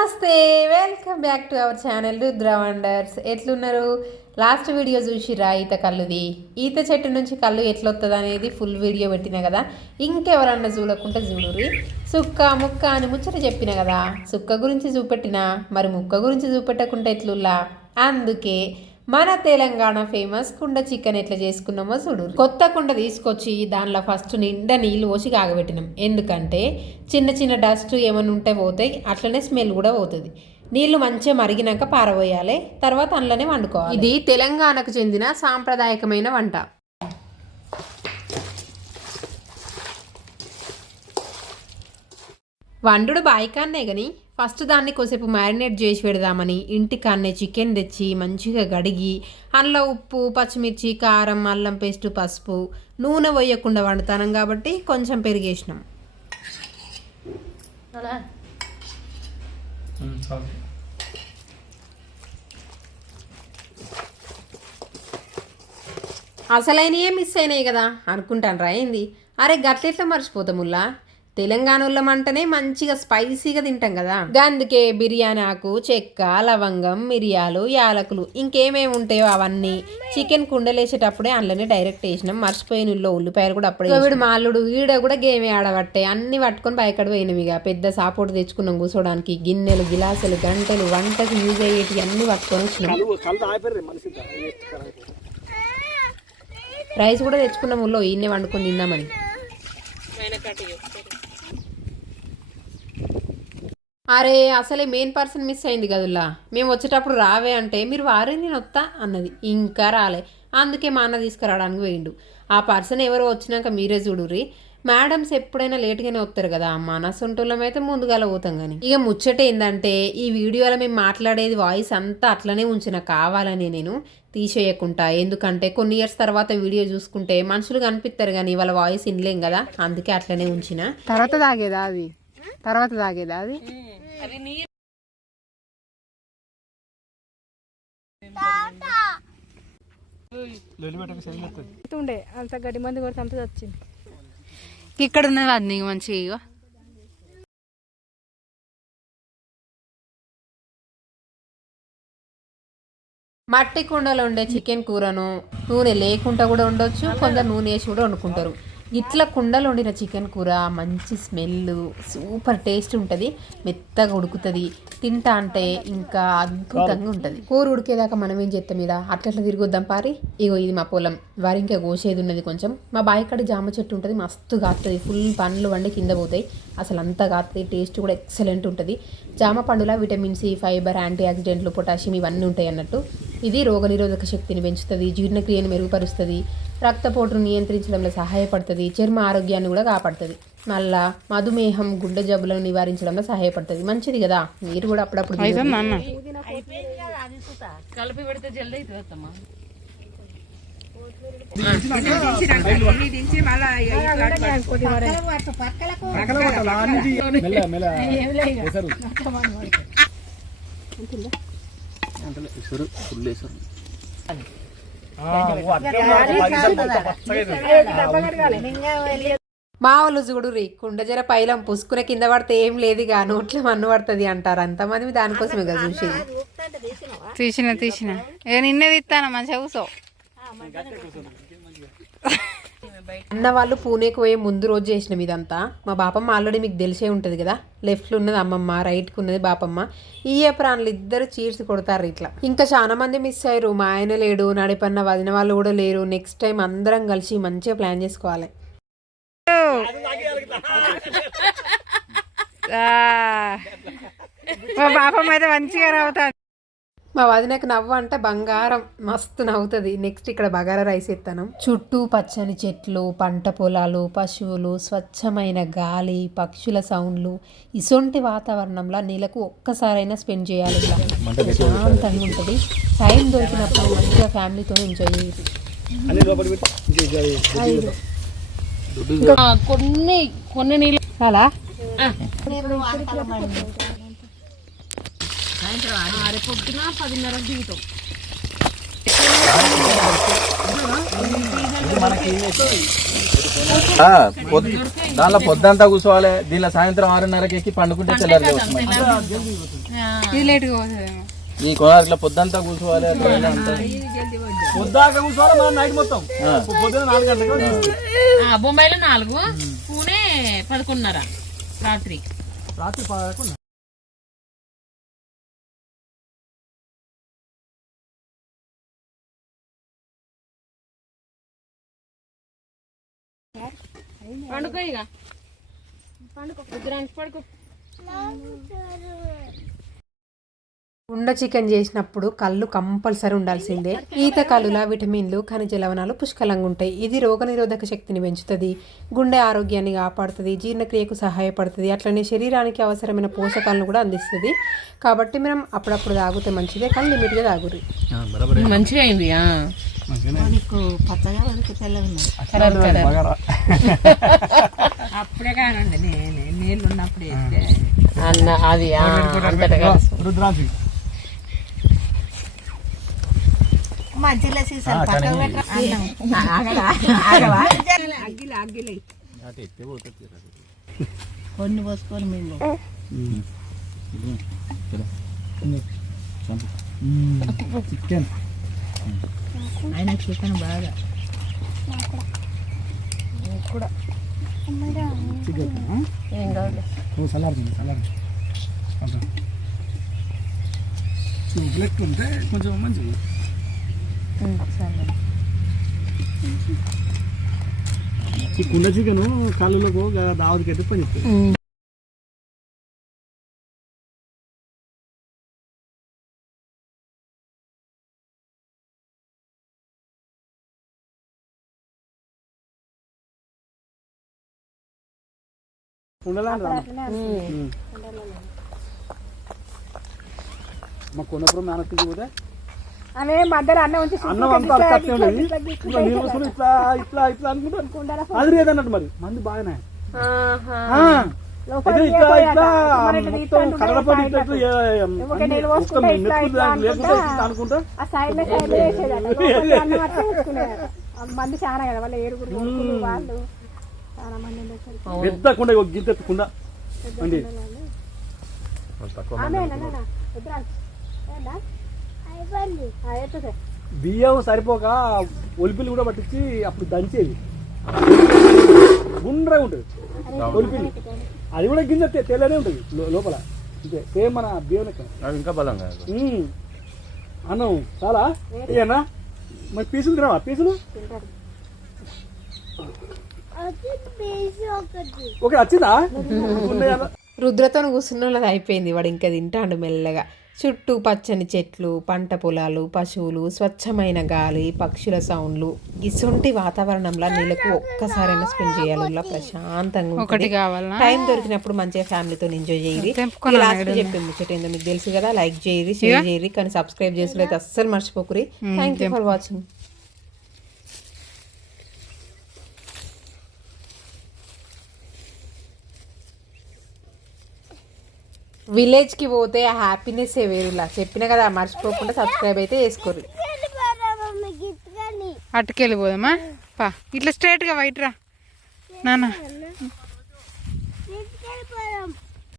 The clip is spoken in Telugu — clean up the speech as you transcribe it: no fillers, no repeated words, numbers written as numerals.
నమస్తే, welcome back to our channel Rudra wonders. ఎట్లున్నారు? లాస్ట్ వీడియో చూసిరా ఈత కళ్ళుది? ఈత చెట్టు నుంచి కళ్ళు ఎట్లొస్తుంది అనేది ఫుల్ వీడియో పెట్టినా కదా. ఇంకెవరన్నా చూడకుండా చూడుర్రి. సుక్క ముక్క అని ముచ్చట చెప్పిన కదా. సుక్క గురించి చూపెట్టినా, మరి ముక్క గురించి చూపెట్టకుండా ఎట్లుల్లా. అందుకే మన తెలంగాణ ఫేమస్ కుండ చికెన్ ఎట్లా చేసుకున్నామో చూడు. కొత్త కుండ తీసుకొచ్చి దానిలో ఫస్ట్ నిండా నీళ్ళు పోసి కాగబెట్టినాం. ఎందుకంటే చిన్న చిన్న డస్ట్ ఏమైనా ఉంటే పోతాయి, అట్లనే స్మెల్ కూడా పోతుంది. నీళ్లు మంచిగా మరిగినాక పారబోయాలి, తర్వాత అందులోనే వండుకోవాలి. ఇది తెలంగాణకు చెందిన సాంప్రదాయకమైన వంట. వండుడు బాయికాన్నే కానీ ఫస్ట్ దాన్ని కొద్దిసేపు మ్యారినేట్ చేసి పెడదామని ఇంటికాన్నే చికెన్ తెచ్చి మంచిగా కడిగి అందులో ఉప్పు, పచ్చిమిర్చి, కారం, అల్లం పేస్ట్, పసుపు, నూనె పోయకుండా వండుతాం కాబట్టి కొంచెం పెరిగేసినాం. అసలైనయే మిస్ అయినాయి కదా అనుకుంటాను రా. ఏంది అరే గట్లెట్లా మర్చిపోతాముల్లా. తెలంగాణలో అంటేనే మంచిగా స్పైసీగా తింటాం కదా. అందుకే బిర్యానీ ఆకు, చెక్క, లవంగం, మిరియాలు, యాలకులు ఇంకేమేమి ఉంటాయో అవన్నీ చికెన్ కుండలేసేటప్పుడే అందులోనే డైరెక్ట్ వేసినాం. మర్చిపోయిన ఉల్లిపాయలు కూడా అప్పుడే. వీడు మాల్లుడు ఈడ కూడా గేమే ఆడబట్టే అన్ని పట్టుకొని బయకడ పోయినవి. ఇక పెద్ద సాపోర్ట్ తెచ్చుకున్నాం కూర్చోడానికి. గిన్నెలు, గిలాసులు, గంటలు, వంటకి యూజ్ అయ్యేటి అన్ని పట్టుకొని వచ్చినాం. రైస్ కూడా తెచ్చుకున్నాం ఊళ్ళో ఈయన్నే వండుకొని తిందామని. అరే అసలే మెయిన్ పర్సన్ మిస్ అయింది కదుల్లా. మేము వచ్చేటప్పుడు రావే అంటే మీరు వారే నేను వస్తా అన్నది, ఇంకా రాలే. అందుకే మా అన్న తీసుకురావడానికి పోయిండు. ఆ పర్సన్ ఎవరో వచ్చినాక మీరే చూడుర్రి. మేడమ్స్ ఎప్పుడైనా లేట్గానే వస్తారు కదా, మన సొంటోళ్ళం అయితే ముందుగాల పోతాం. కానీ ఇక ముచ్చట ఏంటంటే ఈ వీడియోలో మేము మాట్లాడేది వాయిస్ అంతా అట్లనే ఉంచిన, కావాలని నేను తీసేయకుండా. ఎందుకంటే కొన్ని ఇయర్స్ తర్వాత వీడియో చూసుకుంటే మనుషులు కనిపిస్తారు కానీ వాళ్ళ వాయిస్ వినలేం కదా, అందుకే అట్లనే ఉంచిన. తర్వాత తాగేదా అది? అంత గడ్డి మంది కూడా అంత వచ్చింది. ఇక్కడ ఉన్నది అది నీకు మంచిగా. మట్టి కుండలో ఉండే చికెన్ కూరను నూనె లేకుండా కూడా ఉండొచ్చు, కొందరు నూనె వేసి కూడా వండుకుంటారు. ఇట్లా కుండలో వండిన చికెన్ కూర మంచి స్మెల్, సూపర్ టేస్ట్ ఉంటుంది, మెత్తగా ఉడుకుతుంది. తింటా అంటే ఇంకా అద్భుతంగా ఉంటుంది. కూర ఉడికేదాకా మనం ఏం చేస్తాం మీద అట్లా తిరిగొద్దాం పారి. ఇగో ఇది మా పొలం, వారి ఇంకా కోసేది ఉన్నది కొంచెం. మా బాయికాడ జామ చెట్టు ఉంటుంది, మస్తు కాస్తుంది. ఫుల్ పండ్లు వండి కింద పోతాయి, అసలు అంతా కాస్తుంది. టేస్ట్ కూడా ఎక్సలెంట్ ఉంటుంది. జామ పండులో విటమిన్ సి, ఫైబర్, యాంటీ ఆక్సిడెంట్లు, పొటాషియం ఇవన్నీ ఉంటాయి అన్నట్టు. ఇది రోగనిరోధక శక్తిని పెంచుతుంది, జీర్ణక్రియను మెరుగుపరుస్తుంది, రక్తపోటును నియంత్రించడంలో సహాయపడుతుంది, చర్మ ఆరోగ్యాన్ని కూడా కాపాడుతుంది, మళ్ళా మధుమేహం, గుండె జబ్బులను నివారించడంలో సహాయపడుతుంది. మంచిది కదా, మీరు కూడా అప్పుడప్పుడు కలిపి పెడితే జల్దీ అవుతుందమ్మా. మా వాళ్ళు చూడుర్రి, కుండ జర పైలం పుసుకునే కింద పడితే ఏం లేదుగా, నోట్లో మన్ను పడుతుంది అంటారు. అంతమంది దానికోసమే కదా చూసేది. తీసిన నిన్నది ఇస్తాను మంచిగా కూసో. అన్న వాళ్ళు పూణేకి పోయే ముందు రోజు చేసినాం ఇదంతా. మా బాపమ్మ ఆల్రెడీ మీకు తెలిసే ఉంటుంది కదా. లెఫ్ట్లో ఉన్నది అమ్మమ్మ, రైట్కి ఉన్నది బాపమ్మ. ఈ ప్రాణులు ఇద్దరు చీర్చి కొడతారు ఇట్లా. ఇంకా చాలా మంది మిస్ అయ్యారు. మా ఆయన లేడు, నడిపన్న వదిన వాళ్ళు కూడా లేరు. నెక్స్ట్ టైం అందరం కలిసి మంచిగా ప్లాన్ చేసుకోవాలి. మా బాపమ్మ అయితే మంచిగా నవ్వుతాడు. మా వదినకు నవ్వు అంటే బంగారం, మస్తు నవ్వుతుంది. నెక్స్ట్ ఇక్కడ బగారా రైస్ ఎత్తాను. చుట్టూ పచ్చని చెట్లు, పంట పొలాలు, పశువులు, స్వచ్ఛమైన గాలి, పక్షుల సౌండ్లు. ఇసొంటి వాతావరణంలో నెలకు ఒక్కసారైనా స్పెండ్ చేయాలి. ఇలా ప్రశాంతంగా ఉంటుంది. టైం దొరికినప్పుడు మంచిగా ఫ్యామిలీతో ఎంజాయ్ చేయాలి. కొన్ని నీళ్ళు అలా పొద్దున 10:30 దిగుతాం. దానిలో పొద్దంతా కూర్చోవాలి, దీనిలో సాయంత్రం 6:30కి ఎక్కి పండుకుంటే తెల్లారి ఇది లేట్గా పోతుందేమో. ఈ కొనార్లో పొద్దంతా కూర్చోవాలి. పొద్దాక కూర్చోవాలి మనం నైట్ మొత్తం. పొద్దున 4 గంటలకు బొంబాయిలో 4, పూణే 11:30 రాత్రి. రాత్రి 11. పండుకో ఇక పడుకో. ఉండ చికెన్ చేసినప్పుడు కళ్ళు కంపల్సరీ ఉండాల్సిందే. ఈత కళ్ళుల విటమిన్లు ఖనిజ లవణాలు పుష్కలంగా ఉంటాయి. ఇది రోగనిరోధక శక్తిని పెంచుతుంది, గుండె ఆరోగ్యాన్ని కాపాడుతుంది, జీర్ణక్రియకు సహాయపడుతుంది, అట్లనే శరీరానికి అవసరమైన పోషకాలను కూడా అందిస్తుంది. కాబట్టి మనం అప్పుడప్పుడు తాగితే మంచిదే, కానీ లిమిట్గా తాగురి. మంచిగా అయింది. అప్పుడే కానండి నీళ్ళు ఉన్నప్పుడు అన్న అది రుద్రాంశి మధ్యలో సీసాలు పక్కకు పెట్టరా అగ్గిలి అగ్గిలి కొన్ని పోసుకొని మేము చికెన్ ఆయన చికెన్ బాగా కూడా చూపులెక్కు ఉంటే కొంచెం మంచిది. ఈ కుండ చికెన్ కాళ్ళలో దావతికి అయితే పని చెప్తుంది. మా కొన్నప్పుడు మేనత్తికి పోతే అనే మధ్యలో అన్నం ఉంచి అన్నం అంతా కట్టే ఉండేది. నీళ్ళు వస్తుంది ఇట్లా ఇట్లా ఇట్లా అనుకుంటారు. అది లేదన్నట్టు మరి మంది బాగానే ఇట్లా ఇట్లా మొత్తం కడలపడి అనుకుంటా మంది చాలా కదా వాళ్ళ ఏరుగురు వాళ్ళు చాలా మంది పెద్ద కుండ గింత కుండ అండి. బియ్యం సరిపోక ఒలిపిల్లి కూడా పట్టించి అప్పుడు దంచేది గుండ్రగా ఉంటుంది ఒలిపిల్లి. అది కూడా గింజ తెల్లనే ఉంటుంది లోపల, అంతే సేమ్ మన బియ్యం లెక్క. ఇంకా బలంగా అన్నం చాలా ఏనా మరి పీసులు తినవా? పీసులు ఓకే వచ్చిందా? రుద్రతో కూర్చున్న వాళ్ళది అయిపోయింది. వాడు ఇంకా తింటాడు మెల్లగా. చుట్టూ పచ్చని చెట్లు, పంట పొలాలు, పశువులు, స్వచ్ఛమైన గాలి, పక్షుల సౌండ్లు, ఇసొంటి వాతావరణంలో నీళ్ళకు ఒక్కసారైనా స్పెండ్ చేయాలి. ప్రశాంతంగా ఒకటి కావాలా? టైం దొరికినప్పుడు మంచిగా ఫ్యామిలీతో ఎంజాయ్ చేయాలి. లాస్ట్ చెప్పే ముచ్చట ఏందో మీకు తెలుసు కదా. లైక్ చేయరి, షేర్ చేయరి, కానీ సబ్స్క్రైబ్ చేసలేదు అస్సలు మర్చిపోకురి. Thank you for watching. విలేజ్కి పోతే ఆ హ్యాపీనెస్ వేరులా. చెప్పిన కదా, మర్చిపోకుండా సబ్స్క్రైబ్ అయితే చేసుకోరు. అటుకెళ్ళిపోదామా పా, ఇట్లా స్ట్రైట్గా వైట్ రా నాన్న.